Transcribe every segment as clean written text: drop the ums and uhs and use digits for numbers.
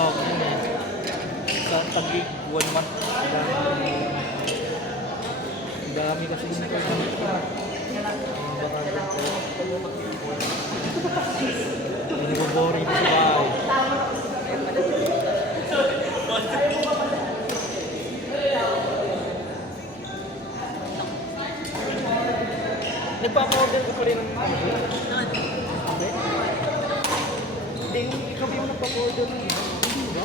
tawag yun eh. Sa tagig, 1 month. Ang dami kasi yung internet ko. Baka ganito. Hindi ko boring sa bahay. Nagpapa-order ko pa rin ng hindi, ikaw yung nagpapa-order ng hindi ba?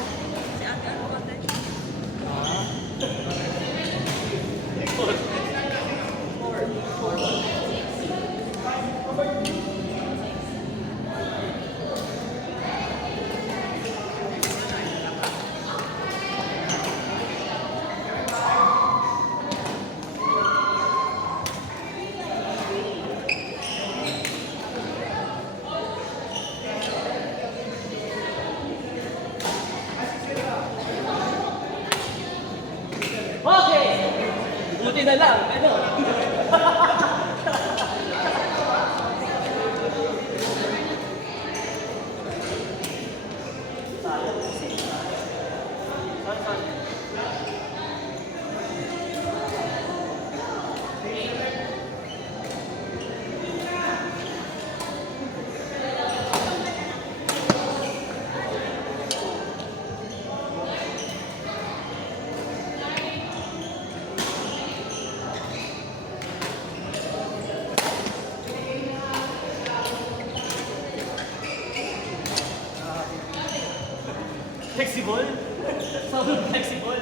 Okay! Buti na lang, ano? Flexible? Sobrang flexible.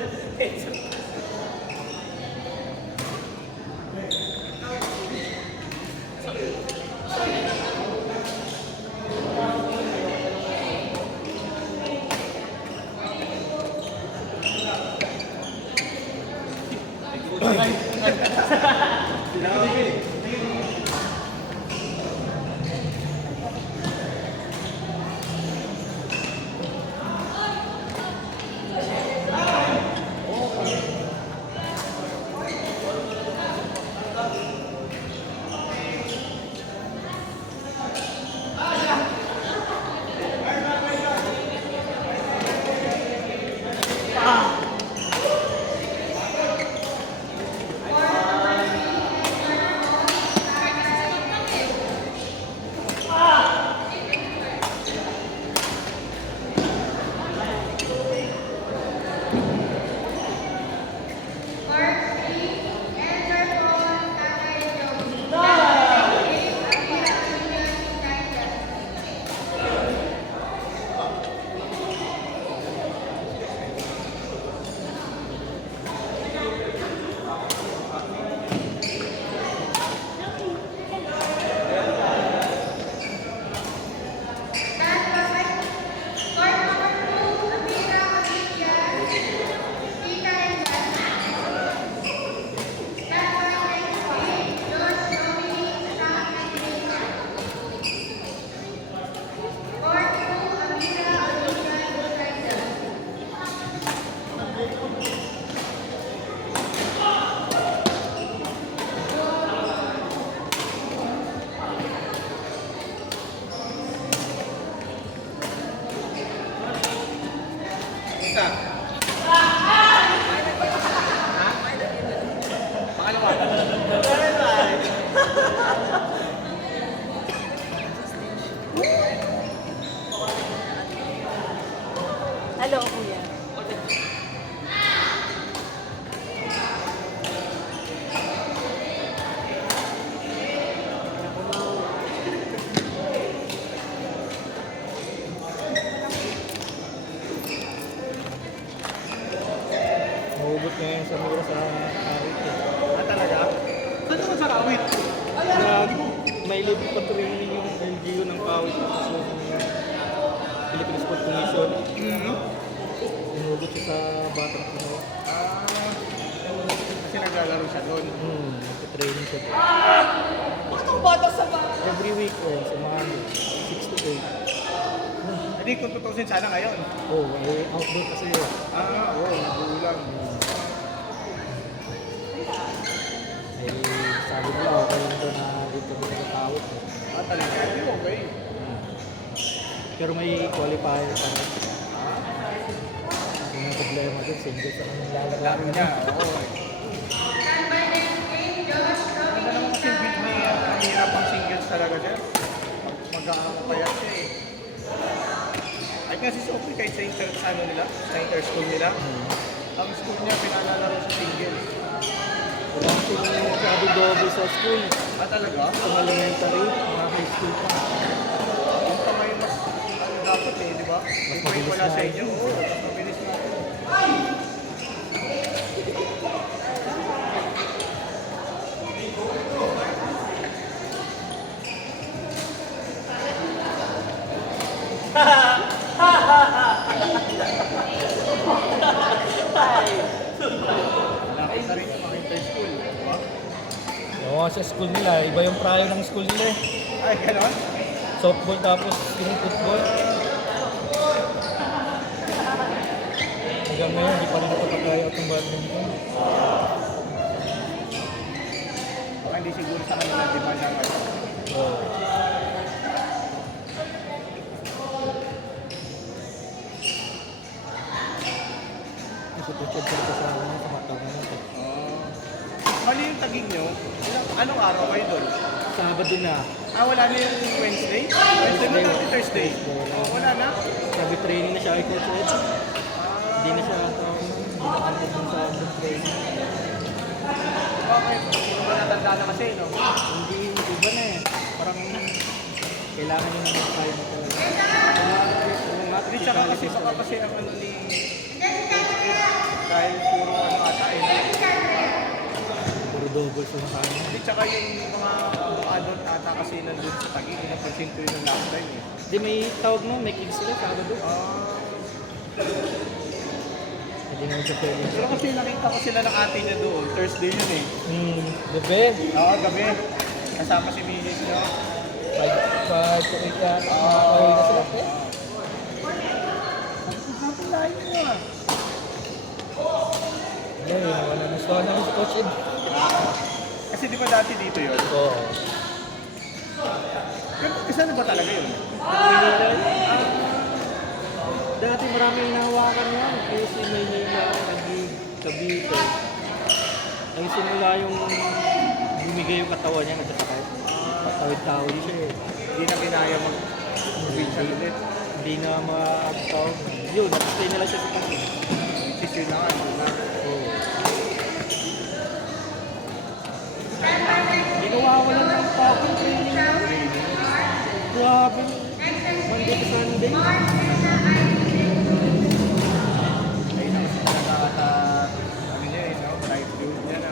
Hello, kuya. Mahugot ngayon sa mura sa awit eh. Talaga? Saan naman sa kawit? May libre pa training yung LGU ng kawit. So, Philippine Sport Commission. Mahugot siya sa Batang Pinoy. Kasi naglalaro siya doon. Nagpa-training siya doon. Anong bata sa bata? Every weekend, sa mga 6 to 8. Hindi kung tutusin sana ngayon. Oh, eh, outdoor kasi yun. Oo, nagulang. Eh, sabi nila, okay lang doon na dito sa kawit. Talaga? Hindi okay. Pero may qualifier pa rin. problema dun, single sa kanong lalaro Laro niya, oo. Ganda naman kasi yung build niya, ang hirap ang singles talaga dyan. Mag-aakapayat siya eh. Ay kasi Sophie kahit sa ano nila, sa inter-school nila, ang school niya pinalalaro sa singles. Wala silang masyado double sa school. Ah talaga? Sa elementary, mga high school pa. Yung pa ngayon mas ano dapat eh, di ba? Yung pa yung mabilis wala na sa eh. inyo, oo, mas mabilis na. Malapit na rin yung mga inter-school, di ba? Oo, sa school nila, iba yung prayo ng school nila eh. Ay, gano'n? Softball tapos yung football. Hanggang ngayon, hindi pa rin nakapag-tryout ng badminton. Baka hindi siguro sa kanila demand ng ano. Oo. Kasi tutod sa kasama niya sa mata mo. Mali yung tagig nyo. Anong araw kayo doon? Sabado na. Ah, wala na yung Wednesday? Wednesday na natin Thursday. Oh, wala na? Sabi training na siya kay Coach Ed. Hindi na siya nakakapag sa training. Bakit? Hindi mo natanda na kasi, no? Hindi, iba na eh. Parang kailangan niya naman tayo na talaga. Hindi, tsaka kasi baka kasi ang ano ni dahil puro ano ata eh. Puro double sa kanya. Hindi, tsaka yung mga adult ata kasi nandun sa tagig. Napansin ko yun ng last time eh. Hindi, may tawag mo, may kids sila, Sabado. Ah, Hindi naman siya pwede. pero kasi nakita ko sila ng ate niya doon. Thursday yun eh. Gabi. Oo, gabi. Kasama si Minis niya. 5 to 8 yan. Oo. Okay na sila. Hapon layo mo ah. Hindi, wala na siya naman si Coach Ed. Kasi di ba dati dito yun? Oo. Pero kasi ano ba talaga yun? Dati marami hinahawakan yan. Kasi may hila, Cavite. Ang simula yung bumigay yung katawan niya, nagsasakay. Patawid-tawid siya eh. Hindi na kinaya mag-provincial ulit. Hindi na mag-tawag. Yun, stay na lang siya sa pati. Which is yun na nga, yun na. Oo. Hindi nawawalan ng pagod training na. Grabe. Monday to Sunday. Ayun na kasi talaga ata, ano niya eh, no? Livelihood niya na.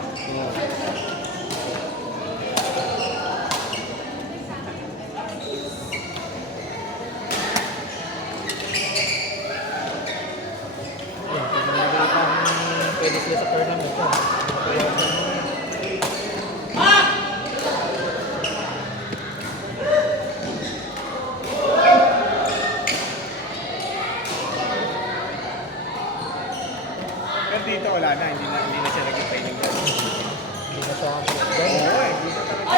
Yan, kung pang pwede sila sa tournament. Pero dito wala na, hindi na siya nag-training dyan. Hindi na siya ang Oo eh, dito talaga.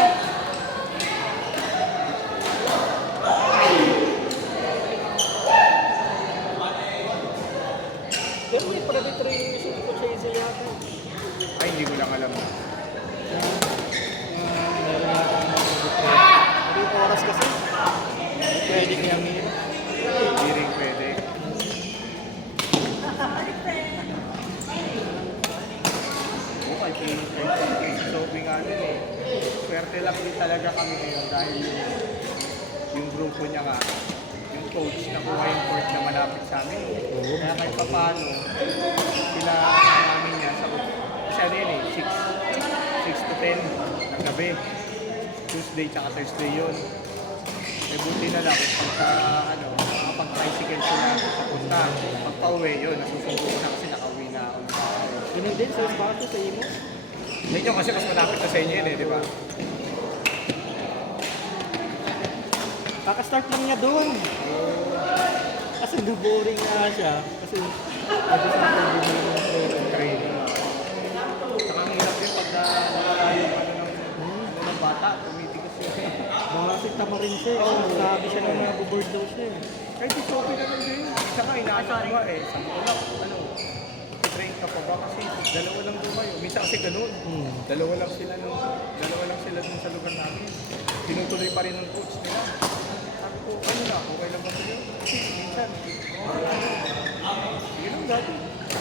Pero may private training siya dito sa isa yata. Ay, hindi ko lang alam. Meron yata ng private training. Pero yung oras kasi, pwede kaya meron. Hindi rin pwede. Oo, kahit yung Sophie nga din eh. Swerte lang din talaga kami ngayon dahil yung grupo niya nga, yung coach na kuha yung court na malapit sa amin. Oo. Kaya kahit pa paano, sila namin niya sa siya rin eh, 6 to 10 ng gabi. Tuesday tsaka Thursday yun. Eh buti na lang kung pagka ano, makapag-tricycle sila papunta. Pagpa-uwi yun, nasusundo ko na kasi nakauwi na ako. Ganun din sa espacio sa imo. Medyo kasi mas malapit na sa inyo yun eh, di ba? Kaka-start lang niya doon. Kasi na-boring nga siya. Kasi pwede sa akin bumili ng training. Saka ang hirap din pag nawala yung ano ng bata, tumitigas yun. Mga si Tamarin siya. Sabi siya na nabuboard daw siya. Kahit si Sophie na lang din. Saka inaasama eh, sa ulap, ano, kapag kasi dalawa lang tumayo. Minsan kasi ganun. Dalawa lang sila dun sa lugar namin. Tinutuloy pa rin ng coach nila. Sabi ko, ano na, okay lang ba sa'yo? Kasi minsan, yun ang dati.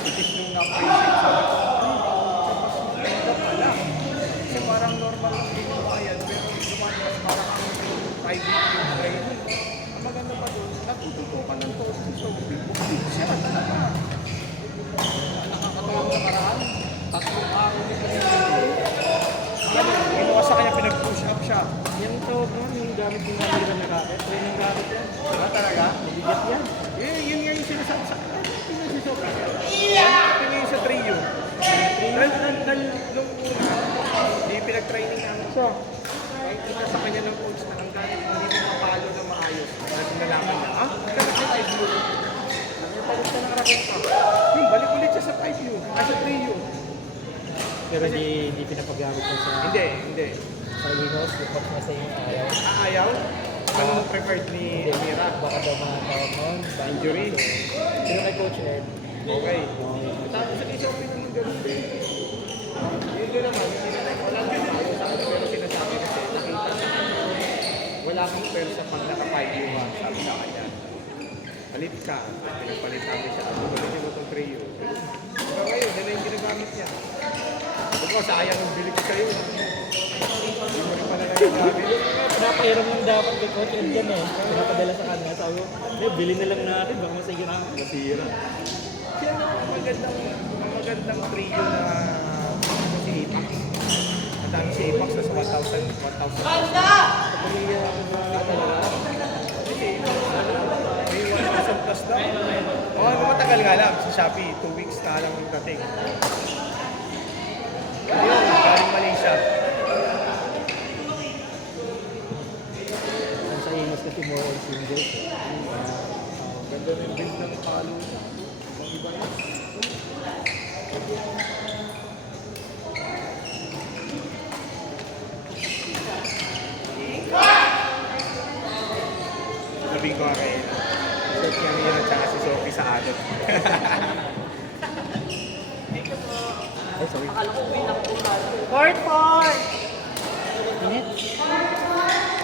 Itis nung na-appreciate, sabi ko, ay, ganda pala. Kasi parang normal lang din yung bayan, pero lumalas parang private yung training. Ang maganda pa doon, natututo ka ng coach. So, big siya talaga. Nakakatawa sa karaan. 3 araw din pa rin. Ginawa sa kanya, pinag-push up siya. Yan to, bro, yung gamit yung namin na racket. Train ng racket yan. Talaga? Mabigat yan. Yun nga yung sinasabi sa akin. Tingin sa trio. Nung una, hindi pinag-training namin siya. Ay, kita sa kanya ng coach na hanggang hindi mo mapalo na maayos. Kasi nalaman niya, ika na sa 5U. Palit ka ng racket pa. Balik ulit siya sa 5U. Sa trio. Pero hindi pinapagamit ko sa... Hindi. Sa Linos, report na sa yung ayaw. Ayaw? Ano mo preferred ni Mira? Baka daw mga noon. Injury? Sino kay Coach Ed? Okay. Tapos sa isa open naman ganun din. Yun din naman, hindi na wala din tayo sa akin, pero sinasabi kasi nakita niya. Wala kang persa pag naka-5 yung sabi sa kanya. Palit ka. Pinagpalit namin siya. Pagpalitin mo itong trio. Pero ngayon, yun na yung ginagamit niya. Ito, sayang yung bilig sa'yo. Hindi mo rin pala nagagamit. Pinapahiram lang dapat kay Coach Ed yan eh. Pinapadala sa kanya. Sabi ko, bilhin na lang natin. Baka masira. Siya na magandang trio na si Apex. Ang dami si Apex na sa 1,000. Pamilya talaga. Kasi may 1,000 plus daw. Matagal nga lang sa Shopee. 2 weeks na lang yung dating. Ayun, galing Malaysia. Ang sa Inos kasi more on singles. Ganda rin build ng palo. Ang iba na. Sabihin ko nga kay search niya niya at saka si Sophie sa atin. Ay, sorry. Court! Init.